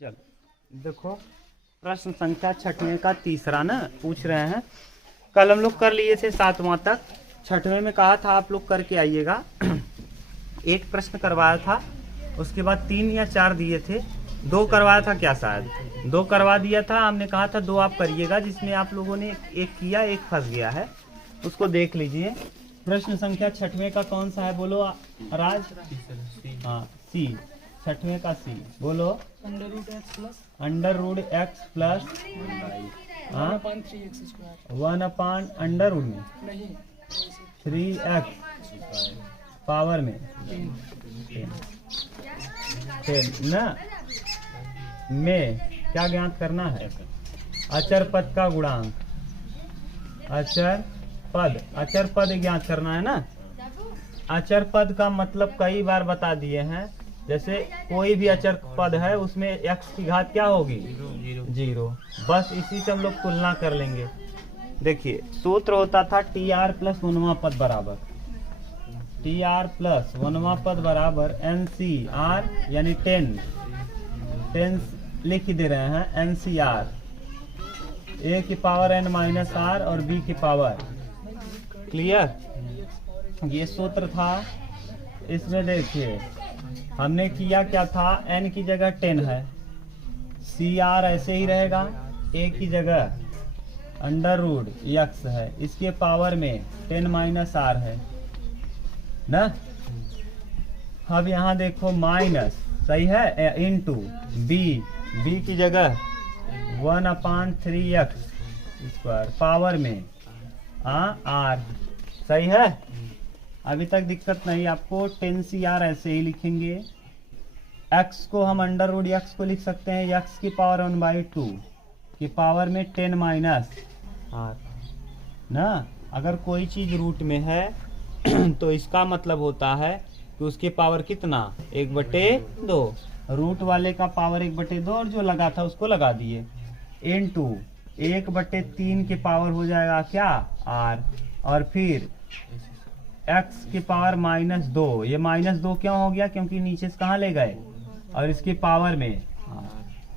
चलो देखो, प्रश्न संख्या छठवें का तीसरा ना पूछ रहे हैं। कल हम लोग कर लिए थे 7वां तक, छठवें में कहा था आप लोग करके आइएगा। एक प्रश्न करवाया था, उसके बाद 3 या 4 दिए थे, 2 करवाया था क्या, शायद 2 करवा दिया था। हमने कहा था 2 आप करिएगा, जिसमें आप लोगों ने एक किया, एक फंस गया है, उसको देख लीजिए। प्रश्न संख्या छठवें का कौन सा है, बोलो राज। हाँ सी, छठवें का सी बोलो। Under root X plus 1/√3x power में 10 ना में क्या ज्ञात करना है, अचर पद का गुणांक। अचर पद ज्ञात करना है ना। अचर पद का मतलब कई बार बता दिए हैं, जैसे कोई भी अचर पद है उसमें x की घात क्या होगी, 0। बस इसी से हम लोग तुलना कर लेंगे। देखिए सूत्र होता था TR प्लस 1वां पद बराबर, TR प्लस 1वां पद बराबर NCR, यानी 10 लिख दे रहे हैं, NCR A की पावर n माइनस R और B की पावर। क्लियर, ये सूत्र था। इसमें देखिए हमने किया क्या था, n की जगह 10 है, CR ऐसे ही रहेगा, A की जगह अंडर रूट x है, इसके पावर में 10 माइनस R है ना। अब यहाँ देखो माइनस, सही है, इनटू B की जगह 1/3x स्क्वायर पावर में R, सही है। अभी तक दिक्कत नहीं आपको, 10CR ऐसे ही लिखेंगे। x को हम अंडर रूट x को लिख सकते हैं x की पावर 1/2 की पावर में 10 माइनस R ना। अगर कोई चीज रूट में है तो इसका मतलब होता है कि उसके पावर कितना, 1/2। रूट वाले का पावर 1/2 और जो लगा था उसको लगा दिए, इनटू 1/3 के पावर हो जाएगा क्या, R, और फिर x की पावर -2। ये -2 क्यों हो गया, क्योंकि नीचे से कहाँ ले गए, और इसके पावर में।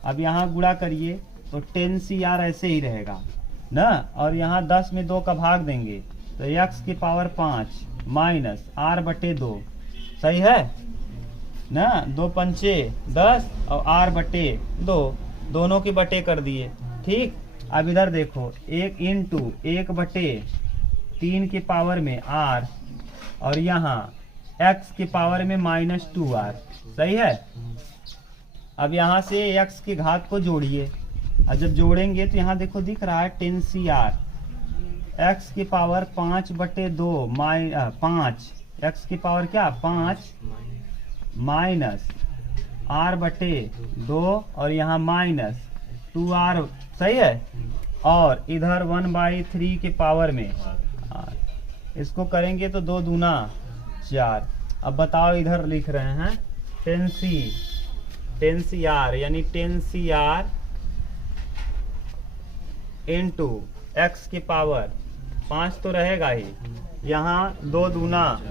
अब यहाँ गुणा करिए तो 10CR ऐसे ही रहेगा ना, और यहाँ 10 में 2 का भाग देंगे तो x की पावर 5 माइनस R/2, सही है ना। 2 पंचे 10 और R/2, दोनों के बटे कर दिए, ठीक। अब इधर देखो, 1 इंटू 1/3 के पावर में R, और यहाँ x की पावर में -2R, सही है। अब यहाँ से x की घात को जोड़िए, और जब जोड़ेंगे तो यहाँ देखो दिख रहा है 10CR, x की पावर 5/2 5, x की पावर क्या 5 माइनस R/2 और यहाँ -2R, सही है। और इधर 1/3 के पावर में R, इसको करेंगे तो 2 दूना 4। अब बताओ, इधर लिख रहे हैं 10CR यानी 10CR इंटू x की पावर 5 तो रहेगा ही, यहाँ 2 दूना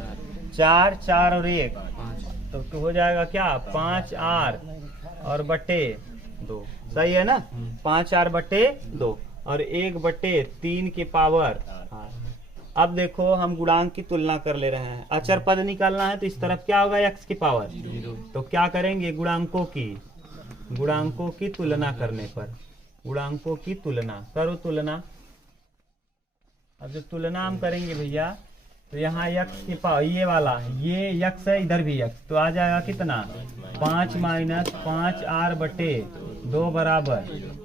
4, 4 और 1 तो हो जाएगा क्या 5R और बटे 2, सही है ना। 5R/2 और 1/3 की पावर। अब देखो हम गुणांक की तुलना कर ले रहे हैं, अचर पद निकालना है तो इस तरफ क्या होगा, x की पावर 0। तो क्या करेंगे, गुणांकों की तुलना करने पर, गुणांकों की तुलना करो, तुलना। अब जब तुलना हम करेंगे भैया तो यहाँ x की पावर, ये वाला ये x है, इधर भी x, तो आ जाएगा कितना 5 माइनस 5R/2 बराबर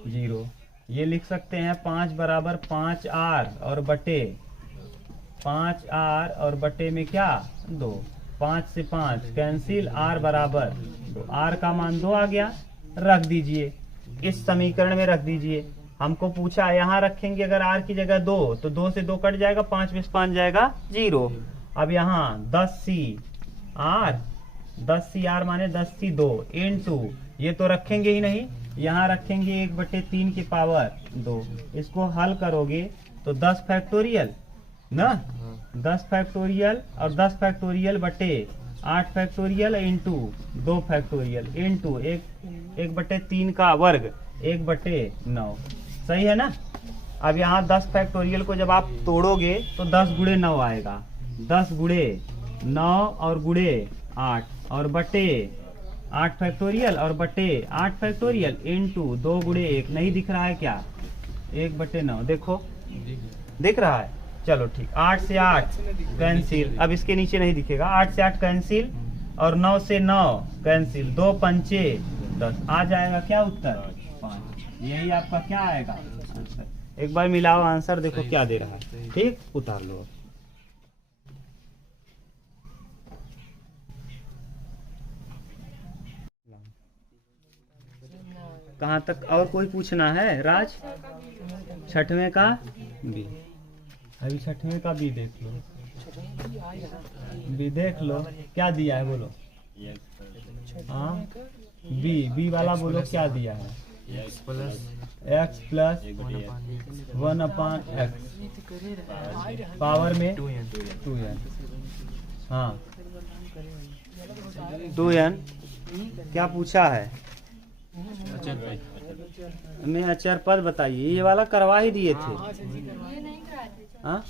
0। ये लिख सकते हैं 5 बराबर 5R और बटे 5R और बटे में क्या 2, 5 से 5 कैंसिल, R बराबर 2, R का मान 2 आ गया, रख दीजिए इस समीकरण में, रख दीजिए। हमको पूछा यहाँ रखेंगे अगर R की जगह 2 तो 2 से 2 कट जाएगा, 5 में से 5 जाएगा 0। अब यहाँ 10CR माने 10C2 इंटू, ये तो रखेंगे ही नहीं, यहाँ रखेंगे 1/3 की पावर 2। इसको हल करोगे तो 10 फैक्टोरियल ना, 10 फैक्टोरियल और 10 फैक्टोरियल बटे 8 फैक्टोरियल इंटू 2 फैक्टोरियल इंटू 1 1/3 का वर्ग 1/9, सही है ना। अब यहाँ 10 फैक्टोरियल को जब आप तोड़ोगे तो 10 गुणे 9 आएगा, 10 गुणे 9 और गुणे 8 और बटे 8 फैक्टोरियल और बटे 8 फैक्टोरियल इंटू 2 गुणे 1, नहीं दिख रहा है क्या, 1/9, देखो दिख रहा है। चलो ठीक, 8 से 8 कैंसिल, अब इसके नीचे नहीं दिखेगा, 8 से 8 कैंसिल और 9 से 9 कैंसिल, 2 पंचे 10, आ जाएगा क्या उत्तर 5। यही आपका क्या आएगा आंसर। एक बार मिलाओ आंसर, देखो क्या दे रहा है। ठीक, उतार लो। कहाँ तक और कोई पूछना है राज? छठवें का बी, अभी छठवें का बी देख लो, बी देख लो क्या दिया है, बोलो। हाँ, बी वाला बोलो क्या दिया है, x प्लस 1/x पावर में 2n। हाँ 2n क्या पूछा है, हमें अचर पद बताइए। ये वाला करवा ही दिए थे। हाँ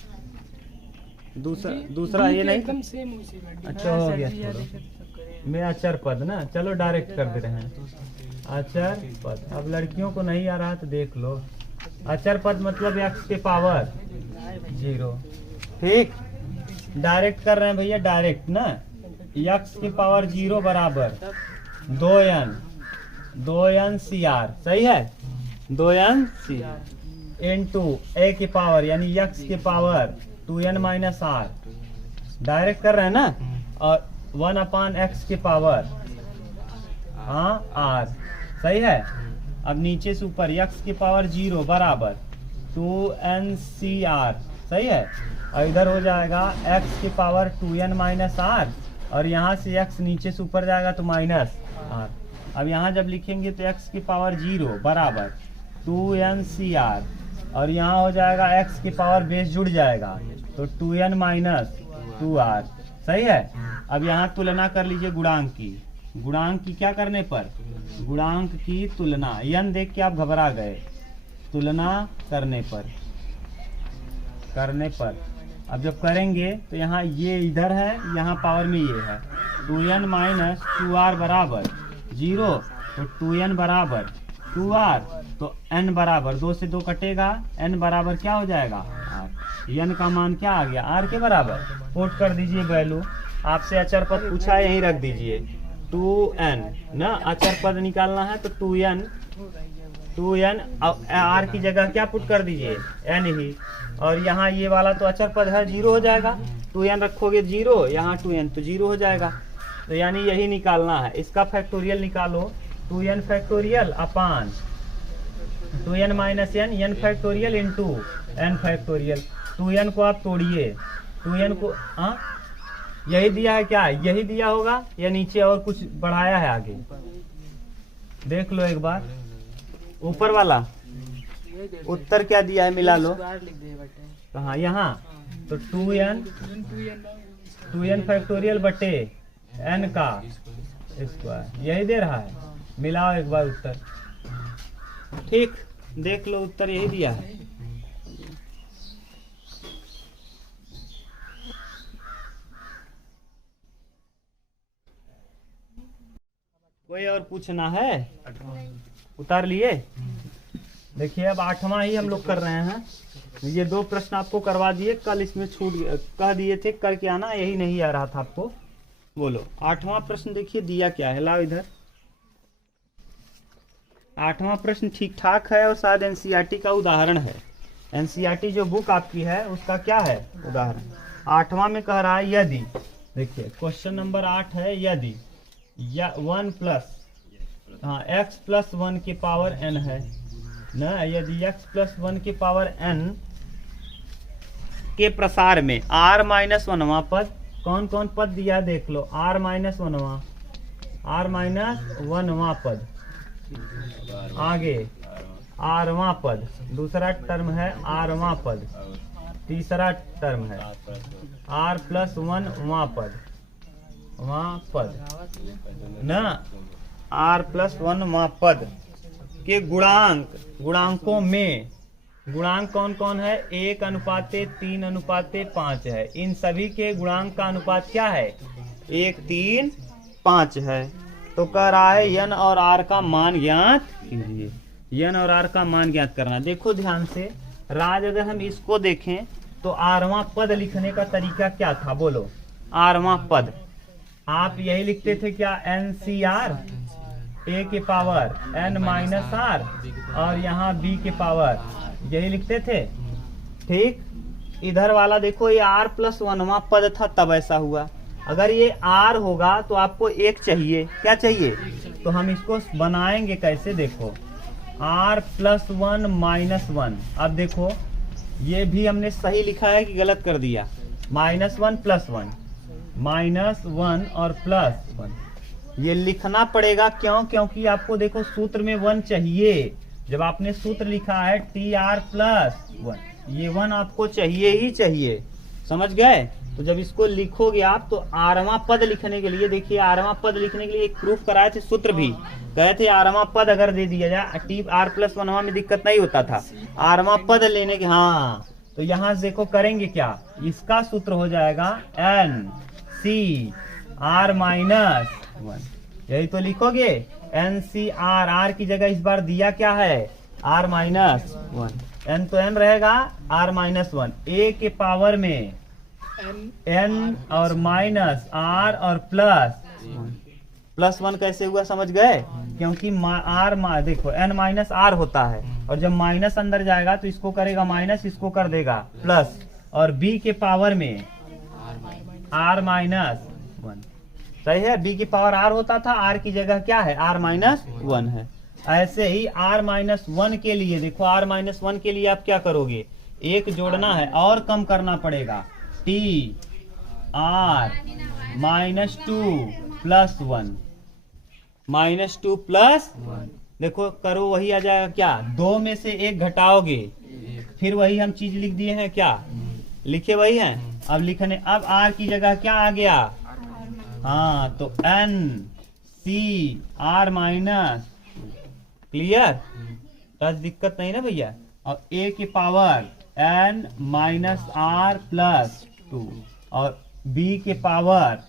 दूसरा ये नहीं, अच्छा हो गया छोड़ो, मैं अचर पद ना, चलो डायरेक्ट कर दे रहे हैं अचर पद। अब लड़कियों को नहीं आ रहा तो देख लो, अचर पद मतलब x के पावर 0। ठीक, डायरेक्ट कर रहे हैं भैया, डायरेक्ट ना, x के पावर 0 बराबर 2n CR, सही है, 2n CR इंटू a की पावर यानी x के power 2n minus r, direct कर रहे हैं ना, और 1/x के पावर हाँ r, सही है। अब नीचे से ऊपर x के पावर 0 बराबर 2n CR, सही है। और इधर हो जाएगा x के पावर 2n माइनस r, और यहाँ से x नीचे से ऊपर जाएगा तो माइनस r। अब यहाँ जब लिखेंगे तो x की पावर 0 बराबर 2n CR, और यहाँ हो जाएगा x की पावर बेस जुड़ जाएगा तो 2n माइनस 2r, सही है। अब यहाँ तुलना कर लीजिए गुणांक की, गुणांक की क्या करने पर, गुणांक की तुलना, n देख के आप घबरा गए, तुलना करने पर अब जब करेंगे तो यहाँ ये इधर है, यहाँ पावर में ये है, 2n माइनस 2r बराबर 0, तो 2n बराबर 2r, तो n बराबर 2 से 2 कटेगा, n बराबर क्या हो जाएगा r, n का मान क्या आ गया r के बराबर। पुट कर दीजिए वैल्यू, आपसे अचर पद पूछा है यहीं रख दीजिए, 2n ना, अचर पद निकालना है तो 2n r की जगह क्या पुट कर दीजिए n ही, और यहाँ ये वाला तो अचर पद है 0 हो जाएगा, 2n रखोगे 0, यहाँ 2n तो 0 हो जाएगा, तो यानी यही निकालना है। इसका फैक्टोरियल निकालो, 2n फैक्टोरियल अपान 2n minus n factorial into n factorial. 2n को आप तोड़िए, 2n को हाँ यही दिया है क्या, यही दिया होगा या नीचे और कुछ बढ़ाया है आगे, देख लो एक बार। ऊपर वाला उत्तर क्या दिया है मिला लो, कहाँ, यहाँ तो 2n फैक्टोरियल बटे n का स्क्वायर, यही दे रहा है, मिलाओ एक बार उत्तर। ठीक, देख लो उत्तर यही दिया है। कोई और पूछना है, उतार लिए। देखिए अब 8वां ही हम लोग कर रहे हैं, ये 2 प्रश्न आपको करवा दिए, कल इसमें छूट कह दिए थे करके आना, यही नहीं आ रहा था आपको। बोलो 8वां प्रश्न देखिए दिया क्या है, लाओ इधर। 8वां प्रश्न ठीक ठाक है और शायद एनसीईआरटी का उदाहरण है, एनसीईआरटी जो बुक आपकी है उसका क्या है उदाहरण। 8वां में कह रहा है यदि, देखिए क्वेश्चन नंबर 8 है, यदि या 1 प्लस x प्लस 1 के पावर n है ना, यदि x प्लस 1 के पावर n के प्रसार में r माइनस 1वां पद, कौन कौन पद दिया देख लो, r माइनस 1वां पद, आगे rवां पद, दूसरा टर्म है rवां पद, तीसरा टर्म है r प्लस 1वां पद ना, r+1वां पद के गुणांकों में गुणांक कौन कौन है? 1:3:5 है। इन सभी के गुणांक का अनुपात क्या है? 1:3:5 है। तो कह रहा है n और r का मान ज्ञात कीजिए। n और r का मान ज्ञात करना। देखो ध्यान से राज, अगर हम इसको देखें तो आरवां पद लिखने का तरीका क्या था? बोलो। आरवां पद आप यही लिखते थे क्या? NCR a के पावर n-r और यहाँ b के पावर, यही लिखते थे। ठीक, इधर वाला देखो ये r+1वां पद था तब ऐसा हुआ। अगर ये r होगा तो आपको एक चाहिए। क्या चाहिए? तो हम इसको बनाएंगे कैसे? देखो r+1 -1। अब देखो ये भी हमने सही लिखा है कि गलत कर दिया? -1 +1 -1 और +1 ये लिखना पड़ेगा। क्यों? क्योंकि आपको देखो सूत्र में 1 चाहिए। जब आपने सूत्र लिखा है TR+1, ये 1 आपको चाहिए ही चाहिए। समझ गए? तो जब इसको लिखोगे आप तो आरवां पद लिखने के लिए, देखिए आरवां पद लिखने के लिए एक प्रूफ कराए थे, सूत्र भी कहे थे आरवां पद अगर दे दिया जाए TR+1 में दिक्कत नहीं होता था। आरवां पद लेने के, हाँ, तो यहाँ से देखो करेंगे क्या? इसका सूत्र हो जाएगा NCR-1। यही तो लिखोगे NCR। R की जगह इस बार दिया क्या है? R-1। n तो n रहेगा, R-1 a के पावर में n और माइनस r और +1 कैसे हुआ? समझ गए? क्योंकि r देखो n-r होता है और जब माइनस अंदर जाएगा तो इसको करेगा माइनस, इसको कर देगा प्लस, और b के पावर में r-1। सही है? b की पावर r होता था, r की जगह क्या है? r-1 है। ऐसे ही r-1 के लिए देखो, r-1 के लिए आप क्या करोगे? एक जोड़ना है और कम करना पड़ेगा। TR-2 +1 देखो करो, वही आ जाएगा क्या? 2 में से 1 घटाओगे, फिर वही हम चीज लिख दिए हैं। क्या लिखे? वही है। अब लिखने, अब r की जगह क्या आ गया? हाँ, तो NCR-। क्लियर? टच दिक्कत नहीं ना भैया? और a की पावर n-r+2 और b के पावर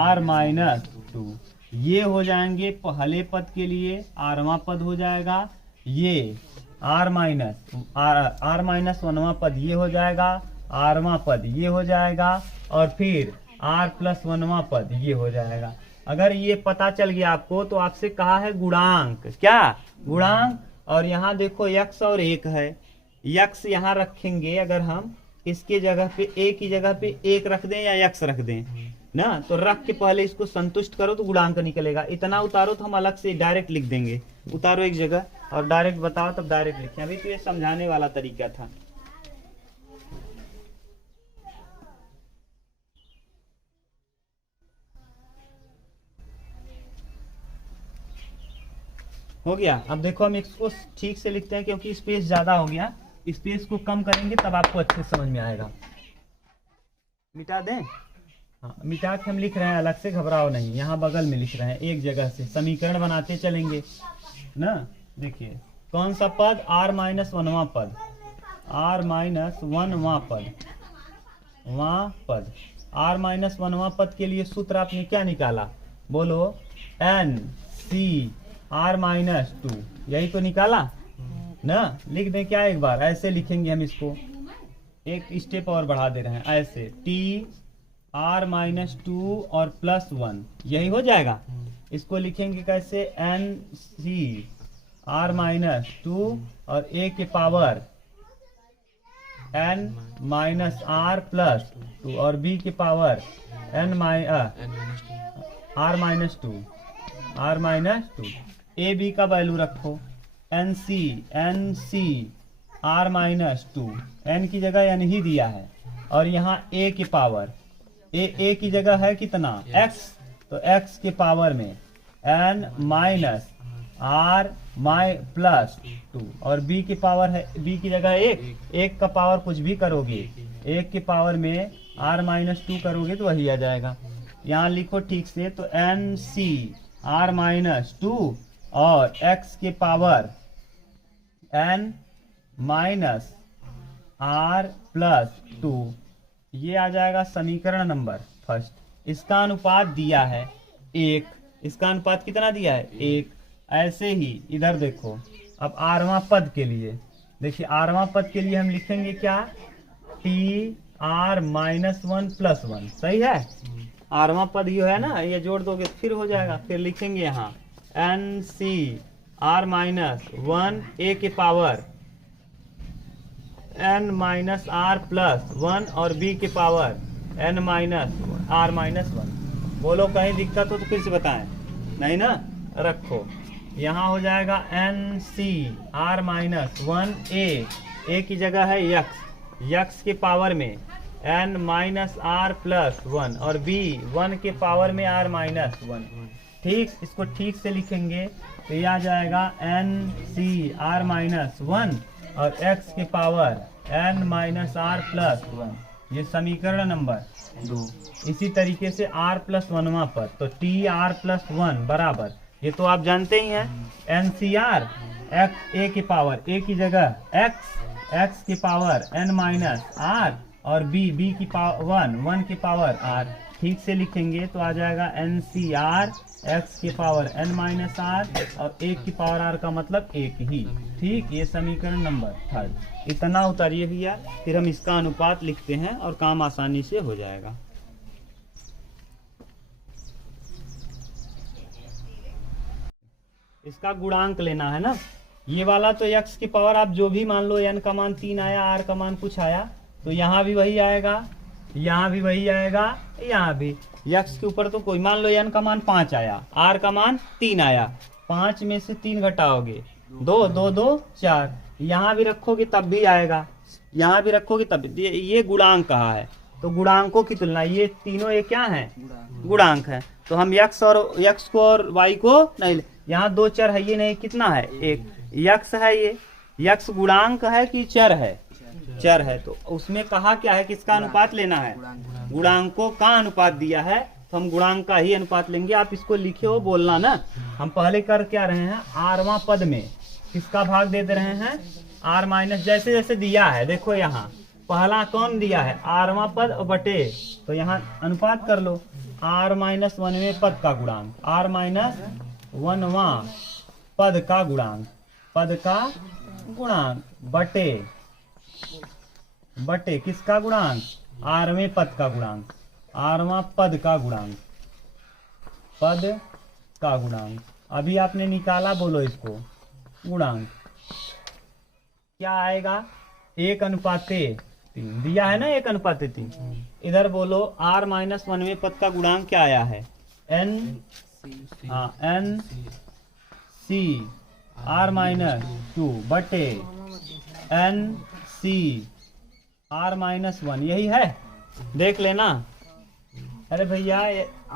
r-2, ये हो जाएंगे पहले पद के लिए। आरवां पद हो जाएगा ये, r-1वां पद ये हो जाएगा, आरवां पद ये हो जाएगा, और फिर r+1वां पद ये हो जाएगा। अगर ये पता चल गया आपको तो आपसे कहा है गुणांक। क्या? गुणांक। और यहाँ देखो x और 1 है, x यहाँ रखेंगे। अगर हम इसके जगह पे a की जगह पे 1 रख दें या x रख दें ना, तो रख के पहले इसको संतुष्ट करो तो गुणांक निकलेगा। इतना उतारो तो हम अलग से डायरेक्ट लिख देंगे। उतारो एक जगह और डायरेक्ट बताओ तब डायरेक्ट लिखें। अभी तो ये समझाने वाला तरीका था। हो गया? अब देखो हम इसको ठीक से लिखते हैं क्योंकि स्पेस ज्यादा हो गया। स्पेस को कम करेंगे तब आपको अच्छे समझ में आएगा। मिटा दें? हाँ, मिटा के हम लिख रहे हैं अलग से, घबराओ नहीं। यहाँ बगल में लिख रहे हैं, एक जगह से समीकरण बनाते चलेंगे ना। देखिए कौन सा पद? r-1वां पद, r-1वां पद, r-1वां पद के लिए सूत्र आपने क्या निकाला? बोलो। NCR-2, यही तो निकाला ना। लिख दें क्या? एक बार ऐसे लिखेंगे हम इसको, एक स्टेप और बढ़ा दे रहे हैं ऐसे, TR-2 और +1, यही हो जाएगा। इसको लिखेंगे कैसे? NCR-2 और a के पावर n-r+2 और b के पावर r-2। a b का वैल्यू रखो। NCR-2, n की जगह n ही दिया है, और यहाँ a की पावर, a की जगह है कितना? x, तो x के पावर में n-r+2 और b की पावर है, b की जगह 1 का पावर कुछ भी करोगे, 1 के पावर में r-2 करोगे तो वही आ जाएगा। यहाँ लिखो ठीक से। तो NCR-2 आर माइनस 2 और x के power n minus R plus 2, ये आ जाएगा समीकरण नंबर फर्स्ट। इसका अनुपात दिया है 1, इसका अनुपात कितना दिया है 1। ऐसे ही इधर देखो, अब आरवां पद के लिए देखिए, आरवां पद के लिए हम लिखेंगे क्या, टी आर माइनस 1 प्लस 1, सही है। आरवां पद ये है ना, ये जोड़ दोगे फिर हो जाएगा। फिर लिखेंगे यहाँ N C R minus 1 A के power n minus R plus 1 और b के power n minus R minus 1। बोलो कहीं दिक्कत हो तो फिर से बताएं, नहीं ना, रखो। यहाँ हो जाएगा एन सी आर माइनस 1 ए की जगह है यक्स के पावर में n माइनस आर प्लस 1 और b 1 के पावर में r माइनस 1। ठीक, इसको ठीक से लिखेंगे तो ये आ जाएगा एन सी आर माइनस 1 और x के power n minus R plus 1, ये समीकरण नंबर 2। इसी तरीके से r प्लस 1वां पद, तो टी आर प्लस 1 बराबर, ये तो आप जानते ही हैं, एन सी आर एक्स ए के पावर ए की जगह एक्स के पावर n माइनस आर और b की पावर 1 के पावर r। ठीक से लिखेंगे तो आ जाएगा एन सी आर एक्स के पावर n माइनस आर और 1 की पावर r का मतलब 1 ही। ठीक, ये समीकरण नंबर 3। इतना उतारिए भैया, फिर हम इसका अनुपात लिखते हैं और काम आसानी से हो जाएगा। इसका गुणांक लेना है ना, ये वाला तो x की पावर आप जो भी मान लो, n का मान 3 आया, r का मान कुछ आया, तो यहाँ भी वही आएगा, यहाँ भी वही आएगा, यहाँ भी। x के ऊपर तो कोई, मान लो n का मान 5 आया, r का मान 3 आया, 5 में से 3 घटाओगे 2 2 2 4, यहाँ भी रखोगे तब भी आएगा, यहाँ भी रखोगे तब भी। ये गुणांक कहा है, तो गुणांकों की तुलना, ये तीनों ये क्या है, गुणांक है। तो हम x को और y को नहीं, यहाँ 2 चर है, ये नहीं, कितना है 1, x है, ये x गुणांक है कि चर है, चर है। तो उसमें कहा क्या है, किसका अनुपात लेना है, गुणांकों का अनुपात दिया है, तो हम गुणांक का ही अनुपात लेंगे। आप इसको लिखे हो, बोलना ना। हम पहले कर क्या रहे हैं, आरवां पद में किसका भाग दे दे रहे हैं, आर माइनस, जैसे जैसे दिया है देखो, यहाँ पहला कौन दिया है, आरवां पद और बटे, तो यहाँ अनुपात कर लो, आर माइनस 1वें पद का गुणांक, आर माइनस 1वां पद का गुणांक, पद का गुणांक बटे किसका गुणांक, आरवें पद का गुणांक, आरवां पद का गुणांक, पद का गुणांक। अभी आपने निकाला, बोलो इसको गुणांक क्या आएगा, 1:3 दिया है ना, 1:3। इधर बोलो r माइनस 1वें पद का गुणांक क्या आया है, n सी आर माइनस 2 बटे n सी आर माइनस 1, यही है, देख लेना। अरे भैया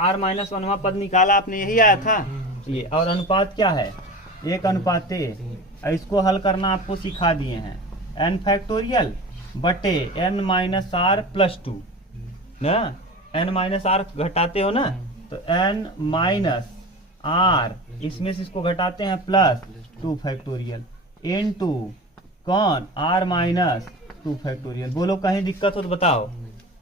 r माइनस 1वां पद निकाला आपने, यही आया था ये, और अनुपात क्या है, 1:3। इसको हल करना आपको सिखा दिए हैं, n फैक्टोरियल बटे n माइनस आर प्लस 2 ना, n माइनस आर घटाते हो ना, तो n माइनस आर, इसमें से इसको घटाते हैं प्लस 2 फैक्टोरियल इनटू कौन, r माइनस 2 फैक्टोरियल। बोलो कहीं दिक्कत हो तो बताओ।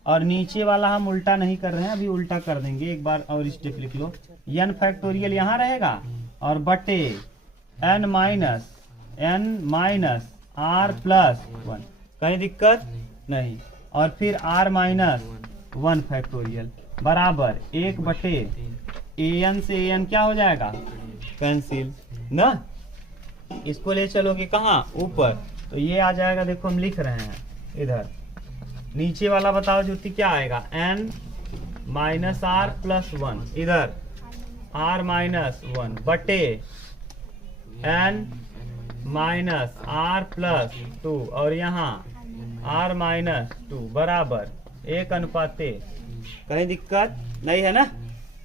और नीचे वाला हम उल्टा नहीं कर रहे हैं, अभी उल्टा कर देंगे, एक बार और स्टेप लिख लो, n फैक्टोरियल यहाँ रहेगा और बटे n माइनस आर प्लस 1, कहीं दिक्कत नहीं, और फिर r माइनस 1 फैक्टोरियल बराबर 1 बटे an से an क्या हो जाएगा, कैंसिल ना। इसको ले चलोगे कहाँ, ऊपर, तो ये आ जाएगा, देखो हम लिख रहे हैं इधर, नीचे वाला बताओ ज्योति क्या आएगा, n माइनस आर प्लस 1, इधर r माइनस 1 बटे n माइनस आर प्लस 2, और यहाँ r माइनस 2 बराबर 1:3। कहीं दिक्कत नहीं है ना,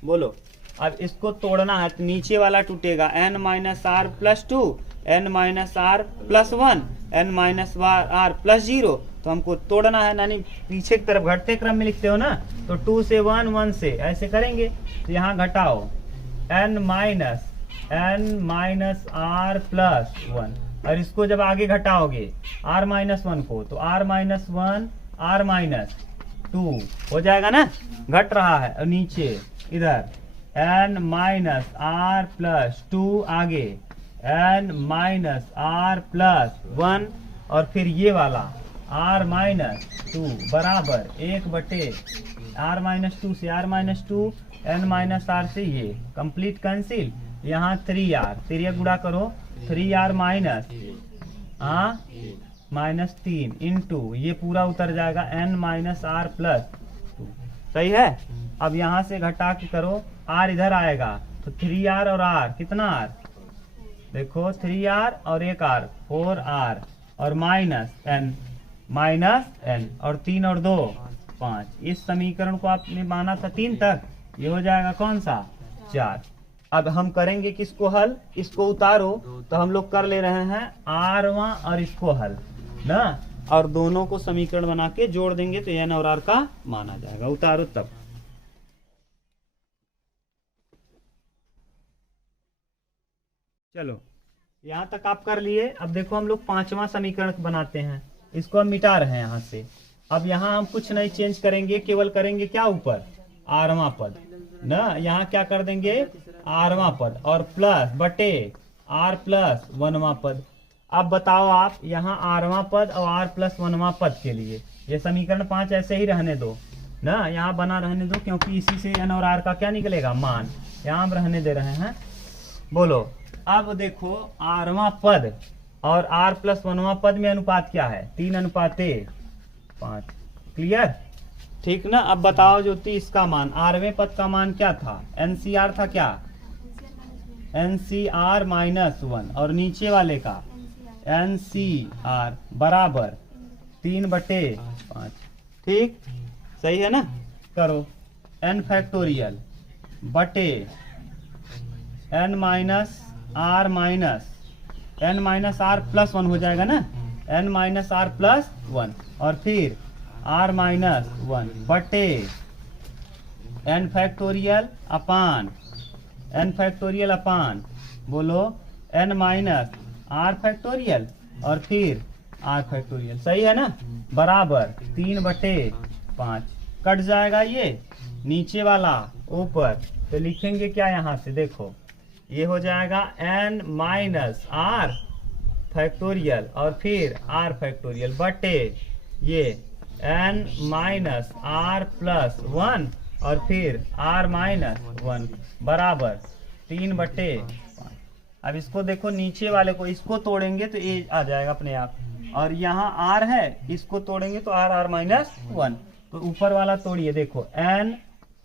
बोलो। अब इसको तोड़ना है, तो नीचे वाला टूटेगा, n minus R plus 2, n minus R plus 1, n minus R plus 0, तो हमको तोड़ना है, यानी पीछे की तरफ घटते क्रम में लिखते हो ना, तो 2 से 1, 1 से, ऐसे करेंगे। तो यहाँ घटाओ, n माइनस r प्लस 1, और इसको जब आगे घटाओगे r माइनस 1 को, तो r माइनस 1 r माइनस 2 हो जाएगा ना, घट रहा है। और नीचे इधर n माइनस r प्लस 2, आगे n माइनस r प्लस 1, और फिर ये वाला r माइनस 2 बराबर 1/, r माइनस 2 से r minus 2, n minus r से ये कंप्लीट कैंसिल, यहाँ 3r, फिर ये गुणा करो 3r माइनस 3 इंटू ये पूरा उतर जाएगा n माइनस r प्लस 2, सही है। अब यहाँ से घटा के करो, r इधर आएगा तो 3r और r, कितना r, देखो 3r और एक r 4r, और माइनस n और 3 और 2 5। इस समीकरण को आपने माना था 3 तक, ये हो जाएगा कौन सा 4। अब हम करेंगे किसको हल, इसको उतारो, तो हम लोग कर ले रहे हैं r1 और इसको हल ना, और दोनों को समीकरण बना के जोड़ देंगे तो n और r का मान आ जाएगा। उतारो तब। चलो यहाँ तक आप कर लिए। अब देखो हम लोग 5वां समीकरण बनाते हैं, इसको हम मिटा रहे हैं यहाँ से। अब यहाँ हम कुछ नहीं चेंज करेंगे, केवल करेंगे क्या, ऊपर rवां पद ना, यहाँ क्या कर देंगे rवां पद और प्लस बटे r प्लस 1वां पद। अब बताओ आप यहाँ rवां पद और r प्लस 1वां पद के लिए ये समीकरण 5 ऐसे ही रहने दो ना, यहाँ बना रहने दो, क्योंकि इसी से n और r का क्या निकलेगा मान, यहाँ हम रहने दे रहे हैं। बोलो अब देखो rवां पद और r प्लस 1वां पद में अनुपात क्या है, 3:5। क्लियर, ठीक ना। अब बताओ ज्योति इसका मान, rवें पद का मान क्या था, NCR था क्या, NCR माइनस 1, और नीचे वाले का NCR बराबर 3/5। ठीक, सही है ना। करो n फैक्टोरियल बटे n माइनस r प्लस 1 हो जाएगा ना, n माइनस r प्लस 1, और फिर r माइनस 1 बटे n फैक्टोरियल अपान बोलो n माइनस r फैक्टोरियल और फिर r फैक्टोरियल, सही है ना, बराबर 3/5। कट जाएगा ये नीचे वाला ऊपर, तो लिखेंगे क्या यहाँ से, देखो ये हो जाएगा n माइनस r फैक्टोरियल और फिर r फैक्टोरियल बटे ये n माइनस r प्लस 1 और फिर r माइनस 1 बराबर 3/5। अब इसको देखो नीचे वाले को, इसको तोड़ेंगे तो ये आ जाएगा अपने आप, और यहाँ r है, इसको तोड़ेंगे तो r माइनस 1, तो ऊपर वाला तोड़िए, देखो n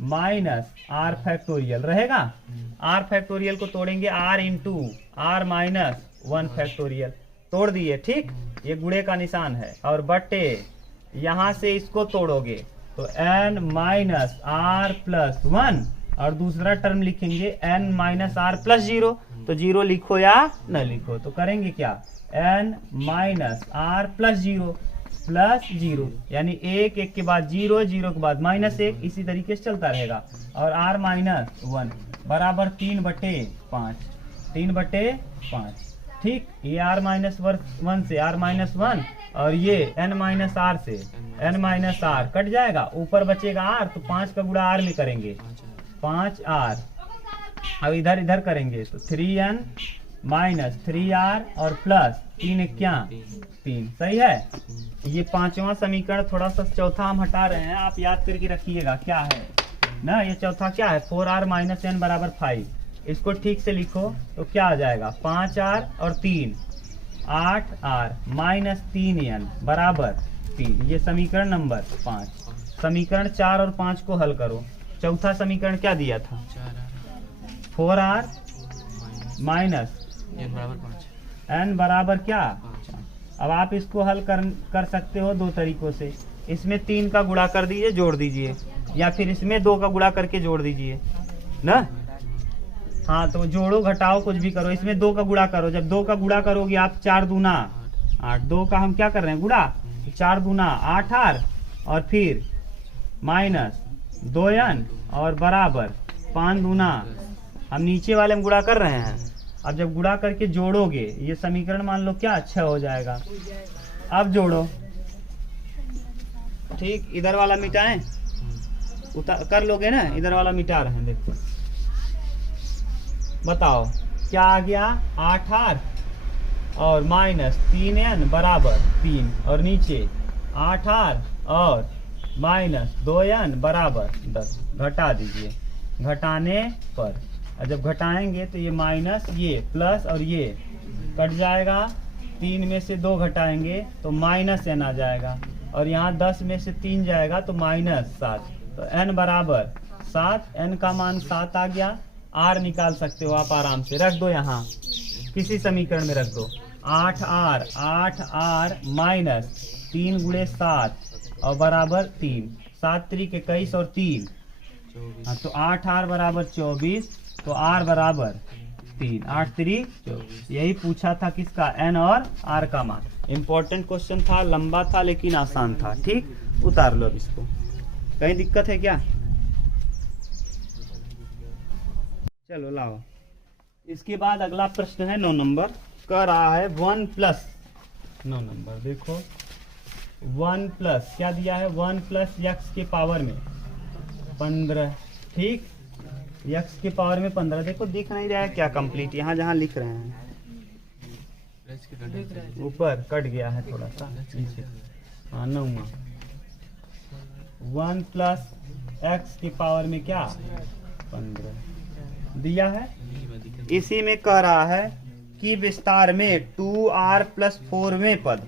माइनस r फैक्टोरियल रहेगा, r फैक्टोरियल को तोड़ेंगे r into r minus 1 factorial, तोड़ दिए। ठीक, ये गुणे का निशान है, और बटे यहाँ से इसको तोड़ोगे तो n माइनस r प्लस 1, और दूसरा टर्म लिखेंगे n माइनस r प्लस 0, तो 0 लिखो या न लिखो, तो करेंगे क्या, n माइनस r प्लस 0 यानी 1 के बाद 0 के बाद -1, इसी तरीके से चलता रहेगा, और r माइनस 1 बराबर 3/5। ठीक, ये r माइनस 1 से r माइनस 1, और ये n माइनस r से n माइनस r, कट जाएगा, ऊपर बचेगा r, तो 5 का गुणा r में करेंगे 5r, अब इधर करेंगे तो 3n माइनस 3r और प्लस 3 सही है। ये 5वां समीकरण, थोड़ा सा चौथा हम हटा रहे हैं, आप याद करके रखिएगा क्या है ना, ये चौथा क्या है, 4r माइनस n बराबर 5, इसको ठीक से लिखो तो क्या आ जाएगा, 5r और 3 8r माइनस 3n बराबर 3, ये समीकरण नंबर 5। समीकरण 4 और 5 को हल करो। चौथा समीकरण क्या दिया था, 4r माइनस n बराबर क्या, अब आप इसको हल कर सकते हो 2 तरीकों से, इसमें 3 का गुणा कर दीजिए, जोड़ दीजिए, या फिर इसमें 2 का गुणा करके जोड़ दीजिए ना। हाँ, तो जोड़ो घटाओ कुछ भी करो, इसमें 2 का गुणा करो, जब 2 का गुणा करोगे आप 4 दूना 8, 2 का हम क्या कर रहे हैं गुणा, 4 दूना 8r और फिर माइनस 2n और बराबर 5 दूना हम नीचे वाले में गुणा कर रहे हैं। अब जब गुणा करके जोड़ोगे ये समीकरण मान लो क्या अच्छा हो जाएगा। अब जोड़ो, ठीक, इधर वाला मिटाएं, कर लोगे ना, इधर वाला मिटा रहे हैं। देखो बताओ क्या आ गया, 8r और माइनस 3n बराबर 3, और नीचे 8r और माइनस 2n बराबर 10। घटा दीजिए, घटाने पर जब घटाएंगे तो ये माइनस ये प्लस और ये कट जाएगा, 3 में से 2 घटाएंगे तो माइनस n आ जाएगा, और यहाँ 10 में से 3 जाएगा तो माइनस 7, तो n बराबर 7, n का मान 7 आ गया। r निकाल सकते हो आप आराम से, रख दो यहाँ किसी समीकरण में रख दो। 8r माइनस 3 गुणे 7 और बराबर 3, 7 त्रिक 21 और 3, हाँ तो 8r बराबर 24, तो r बराबर 3, 8 त्रिक 24। यही पूछा था किसका, n और r का मान। इम्पोर्टेंट क्वेश्चन था, लंबा था लेकिन आसान था। ठीक, उतार लो अब इसको, कहीं दिक्कत है क्या? चलो लाओ। इसके बाद अगला प्रश्न है 9 नंबर, कर रहा है 1 प्लस 9 नंबर। देखो 1 प्लस क्या दिया है, 1 प्लस यक्स के पावर में 15। ठीक, यक्स के पावर में 15। देखो दिख नहीं रहा है क्या कंप्लीट, यहाँ जहाँ लिख रहे हैं ऊपर कट गया है थोड़ा सा नीचे, हाँ 9। 1 प्लस एक्स की पावर में क्या 15 दिया है। इसी में कह रहा है कि विस्तार में 2r प्लस 4वें पद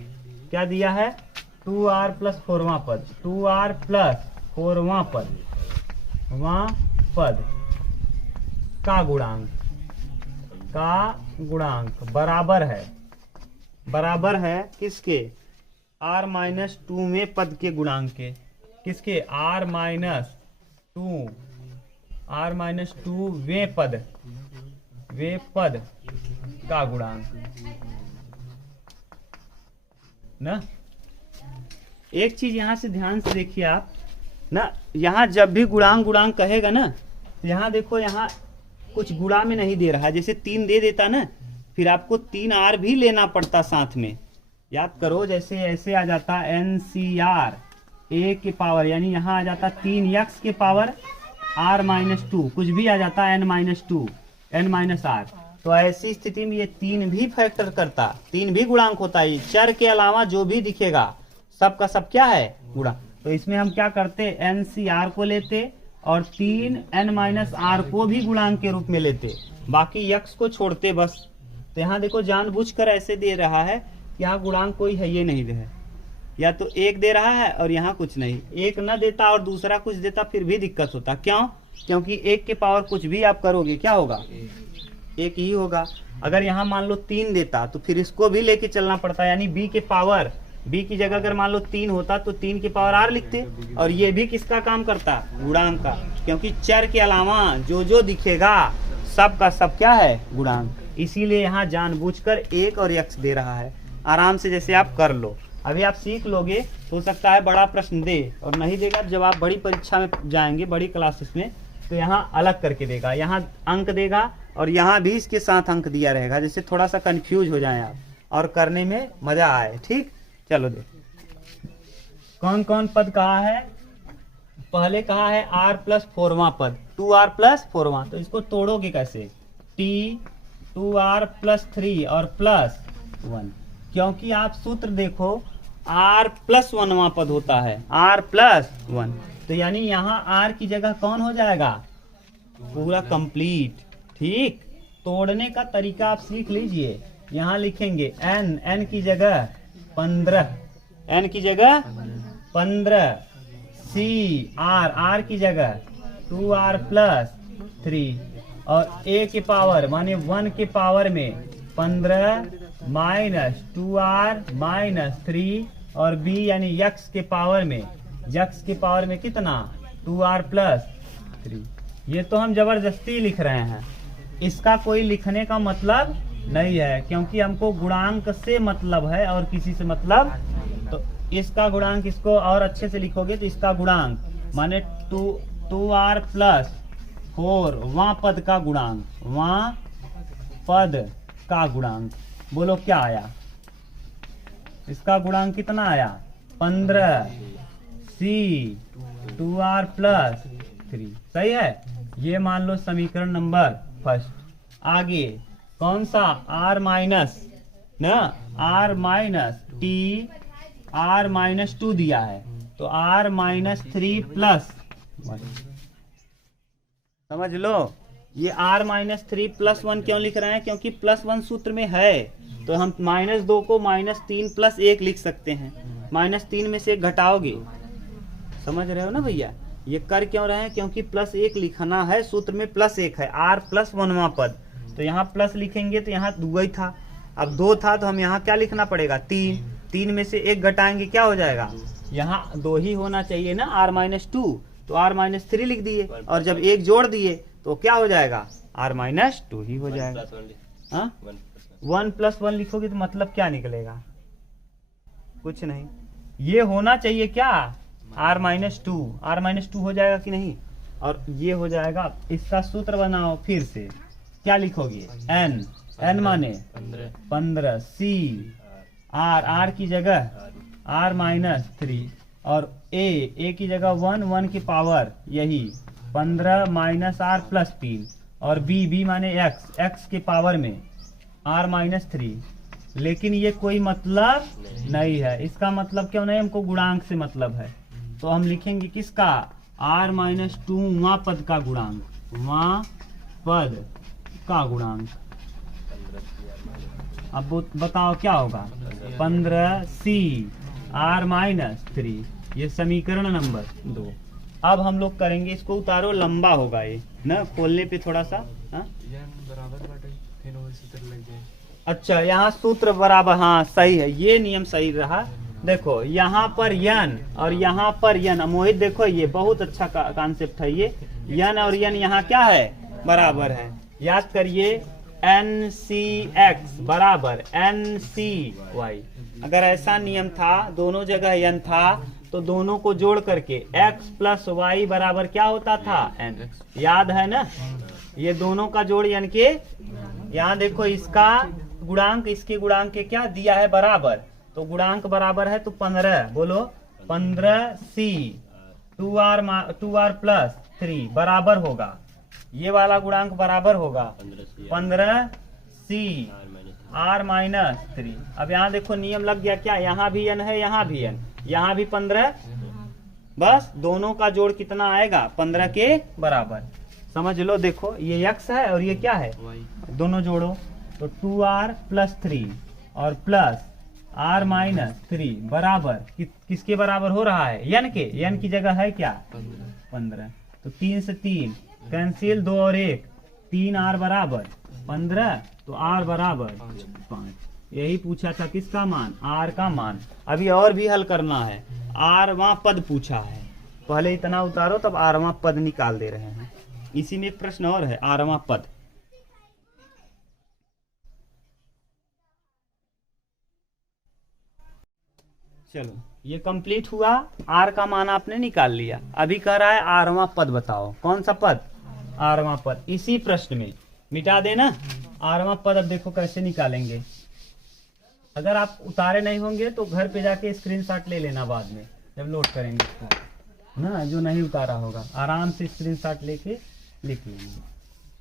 क्या दिया है, 2r प्लस 4वां पद, 2r प्लस 4वां पद, वहाँ पद का गुणांक बराबर है किसके, r माइनस 2वें पद के गुणांक के। किसके, r माइनस 2 वे पद का गुणांक ना। एक चीज यहाँ से ध्यान से देखिए आप ना, यहाँ जब भी गुणांक कहेगा ना, तो यहाँ देखो, यहाँ कुछ गुणा में नहीं दे रहा। जैसे 3 दे देता ना, फिर आपको 3r भी लेना पड़ता साथ में। याद करो, जैसे ऐसे आ जाता NCR a के पावर, यानी यहाँ आ जाता 3x के पावर r माइनस 2, कुछ भी आ जाता n minus 2 n minus r। तो ऐसी स्थिति में ये 3 भी फैक्टर करता, 3 भी गुणांक होता है। चर के अलावा जो भी दिखेगा सब का सब क्या है, गुणांक। तो इसमें हम क्या करते, NCR को लेते और 3n माइनस r को भी गुणांक के रूप में लेते, बाकी x को छोड़ते बस। तो यहाँ देखो जानबूझकर ऐसे दे रहा है, यहाँ गुणांक कोई है ये नहीं है, या तो 1 दे रहा है और यहाँ कुछ नहीं। 1 न देता और दूसरा कुछ देता फिर भी दिक्कत होता। क्यों? क्योंकि 1 के पावर कुछ भी आप करोगे क्या होगा, 1 ही होगा। अगर यहाँ मान लो 3 देता तो फिर इसको भी लेके चलना पड़ता, यानी b के पावर, b की जगह अगर मान लो 3 होता तो 3 के पावर r लिखते, और ये भी किसका काम करता, गुणांक का। क्योंकि चर के अलावा जो दिखेगा सब का सब क्या है, गुणांक। इसीलिए यहाँ जानबूझकर 1 और x दे रहा है। आराम से जैसे आप कर लो, अभी आप सीख लोगे, हो सकता है बड़ा प्रश्न दे, और नहीं देगा जब आप बड़ी परीक्षा में जाएंगे, बड़ी क्लासेस में, तो यहाँ अलग करके देगा, यहाँ अंक देगा और यहाँ भी इसके साथ अंक दिया रहेगा, जिससे थोड़ा सा कंफ्यूज हो जाए आप और करने में मजा आए। ठीक, चलो देख कौन कौन पद कहा है। पहले कहा है r प्लस 4वां पद, 2r प्लस 4वां, तो इसको तोड़ोगे कैसे, t 2r प्लस 3 और प्लस 1, क्योंकि आप सूत्र देखो r प्लस 1वां पद होता है, r प्लस 1, तो यानी यहाँ r की जगह कौन हो जाएगा, पूरा कंप्लीट। ठीक, तोड़ने का तरीका आप सीख लीजिए। यहाँ लिखेंगे n की जगह 15, n की जगह 15, c r की जगह 2r प्लस 3, और a के पावर माने 1 के पावर में 15 माइनस 2r माइनस 3, और b यानी x के पावर में कितना, 2r प्लस 3। ये तो हम जबरदस्ती लिख रहे हैं, इसका कोई लिखने का मतलब नहीं है, क्योंकि हमको गुणांक से मतलब है और किसी से मतलब। तो इसका गुणांक, इसको और अच्छे से लिखोगे तो इसका गुणांक माने 2r प्लस 4 वहाँ पद का गुणांक, वहाँ पद का गुणांक। बोलो क्या आया, इसका गुणांक कितना आया 15 C 2R प्लस 3। सही है, ये मान लो समीकरण नंबर फर्स्ट। आगे कौन सा R माइनस ना, R minus T R minus 2 दिया है, तो R माइनस 3 प्लस 1। समझ लो, ये R माइनस 3 प्लस 1 क्यों लिख रहे हैं, क्योंकि प्लस 1 सूत्र में है, तो हम -2 को -3 प्लस 1 लिख सकते हैं। -3 में से 1 घटाओगे, समझ रहे हो ना भैया। ये कर क्यों रहे हैं, क्योंकि +1 लिखना है, सूत्र में +1 है, R प्लस 1वां पद, तो यहाँ प्लस लिखेंगे तो यहाँ 2 ही था, अब 2 था तो हम यहाँ क्या लिखना पड़ेगा 3। 3 में से 1 घटाएंगे क्या हो जाएगा, यहाँ 2 ही होना चाहिए ना, R माइनस 2, तो R माइनस 3 लिख दिए, और जब 1 जोड़ दिए तो क्या हो जाएगा R माइनस 2 ही हो जाएगा। 1 + 1 लिखोगे तो मतलब क्या निकलेगा, कुछ नहीं, ये होना चाहिए क्या R माइनस 2, R माइनस 2 हो जाएगा कि नहीं, और ये हो जाएगा। इसका सूत्र बनाओ फिर से, क्या लिखोगे n माने 15 C R की जगह R माइनस 3, और a की जगह 1 की पावर यही 15 माइनस R प्लस 3, और b माने x के पावर में R माइनस 3। लेकिन ये कोई मतलब नहीं है, इसका मतलब क्यों नहीं, हमको गुणांक से मतलब है, तो हम लिखेंगे किसका R माइनस 2 वहाँ पद का गुणांक, वहाँ पद का गुणांक। अब बताओ क्या होगा 15 C R माइनस 3, ये समीकरण नंबर 2। अब हम लोग करेंगे, इसको उतारो, लंबा होगा ये ना, खोलने पे थोड़ा सा अच्छा, यहाँ सूत्र बराबर, हाँ सही है, ये नियम सही रहा। देखो यहाँ पर n और यहाँ पर n, मोहित देखो ये बहुत अच्छा कॉन्सेप्ट है, ये n और n यहाँ क्या है बराबर है, याद करिए NCX बराबर NCY। अगर ऐसा नियम था, दोनों जगह n था, तो दोनों को जोड़ करके x प्लस y बराबर क्या होता था n, याद है ना, ये दोनों का जोड़ n के, यहाँ देखो इसका गुणांक इसके गुणांक के क्या दिया है बराबर, तो गुणांक बराबर है तो 15, बोलो 15 C 2R प्लस 3 बराबर होगा, ये वाला गुणांक बराबर होगा 15 C R माइनस 3। अब यहाँ देखो नियम लग गया क्या, यहाँ भी n है, यहाँ भी n, यहाँ भी 15, बस दोनों का जोड़ कितना आएगा 15 के बराबर। समझ लो, देखो ये x है और ये क्या है दोनों जोड़ो, तो 2R प्लस 3 और प्लस R माइनस 3 बराबर किसके बराबर हो रहा है, n के, n की जगह है क्या 15, तो 3 से 3 कैंसिल, 2 और 1 3R बराबर 15, तो R बराबर 5। यही पूछा था किसका मान, R का मान। अभी और भी हल करना है, R पद पूछा है, पहले इतना उतारो तब R पद निकाल दे रहे हैं। इसी में एक प्रश्न और है, R पद। चलो ये कंप्लीट हुआ, R का मान आपने निकाल लिया। अभी कह रहा है R पद बताओ, कौन सा पद, R पद। इसी प्रश्न में मिटा देना R पद। अब देखो कैसे निकालेंगे, अगर आप उतारे नहीं होंगे तो घर पे जाके स्क्रीनशॉट ले लेना बाद में जब लोड करेंगे इसको ना, जो नहीं उतारा होगा आराम से स्क्रीनशॉट लेके लिख लेंगे।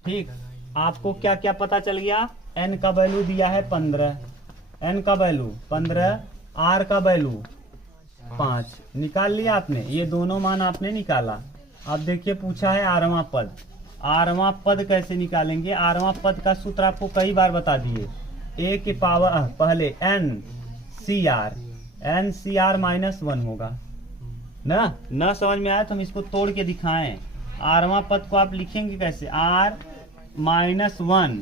ठीक, आपको क्या क्या पता चल गया, n का वैल्यू दिया है 15, n का वैल्यू 15, R का वैल्यू 5 निकाल लिया आपने, ये दोनों मान आपने निकाला। अब देखिए पूछा है R पद, R पद कैसे निकालेंगे। R पद का सूत्र आपको कई बार बता दिए, a के पावर पहले NCR माइनस 1 होगा ना समझ में आया तो हम इसको तोड़ के दिखाएं। R पद को आप लिखेंगे कैसे, R माइनस 1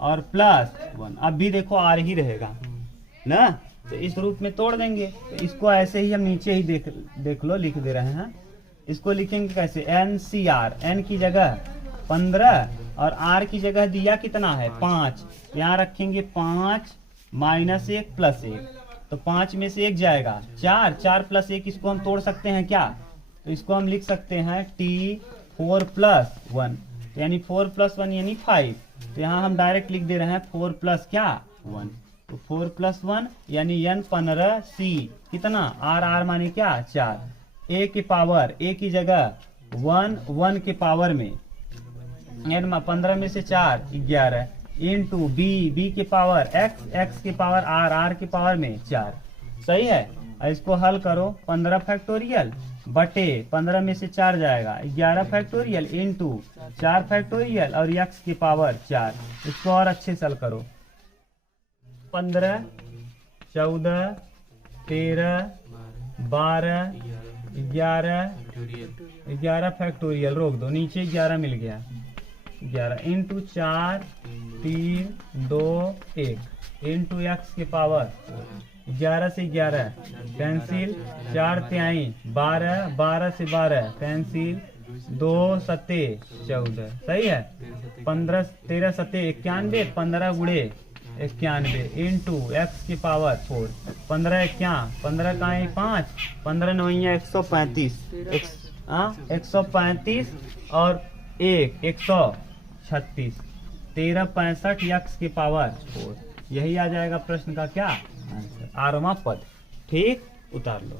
और प्लस 1, अब भी देखो R ही रहेगा ना, तो इस रूप में तोड़ देंगे। तो इसको ऐसे ही हम नीचे ही देख लो लिख दे रहे हैं, इसको लिखेंगे कैसे, NCR, n की जगह 15 और R की जगह दिया कितना है 5, यहाँ रखेंगे 5 माइनस 1 प्लस 1, तो 5 में से 1 जाएगा 4 प्लस 1, इसको हम तोड़ सकते हैं क्या, तो इसको हम लिख सकते हैं T4 प्लस 1, तो यानी 4 + 1 यानी 5। तो यहाँ हम डायरेक्ट लिख दे रहे हैं 4 + क्या 1। तो 4 + 1 यानी n 15 c कितना r माने क्या 4। a की पावर a की जगह 1 के पावर में n 15 में से 4 11 इंटू b के पावर x के पावर r के पावर में 4। सही है। इसको हल करो 15 फैक्टोरियल बटे 15 में से 4 जाएगा 11 फैक्टोरियल इंटू 4 फैक्टोरियल और x की पावर 4। इसको और अच्छे से हल करो 15 14 13 12 11 फैक्टोरियल रोक दो नीचे 11 मिल गया 11 इंटू 4 3 2 1 इंटू x की पावर 11 से 11 कैंसिल 4 तिहाई 12 12 से 12 कैंसिल 2 सत्ते 14। सही है। 15 13 सत्ते 91 15 गुड़े 91 इंटू x की पावर 4 15 क्या 15 का 5 15 9 135 135 और 136 13 65 x की पावर 4। यही आ जाएगा प्रश्न का क्या आंसर 8वां पद। ठीक उतार लो।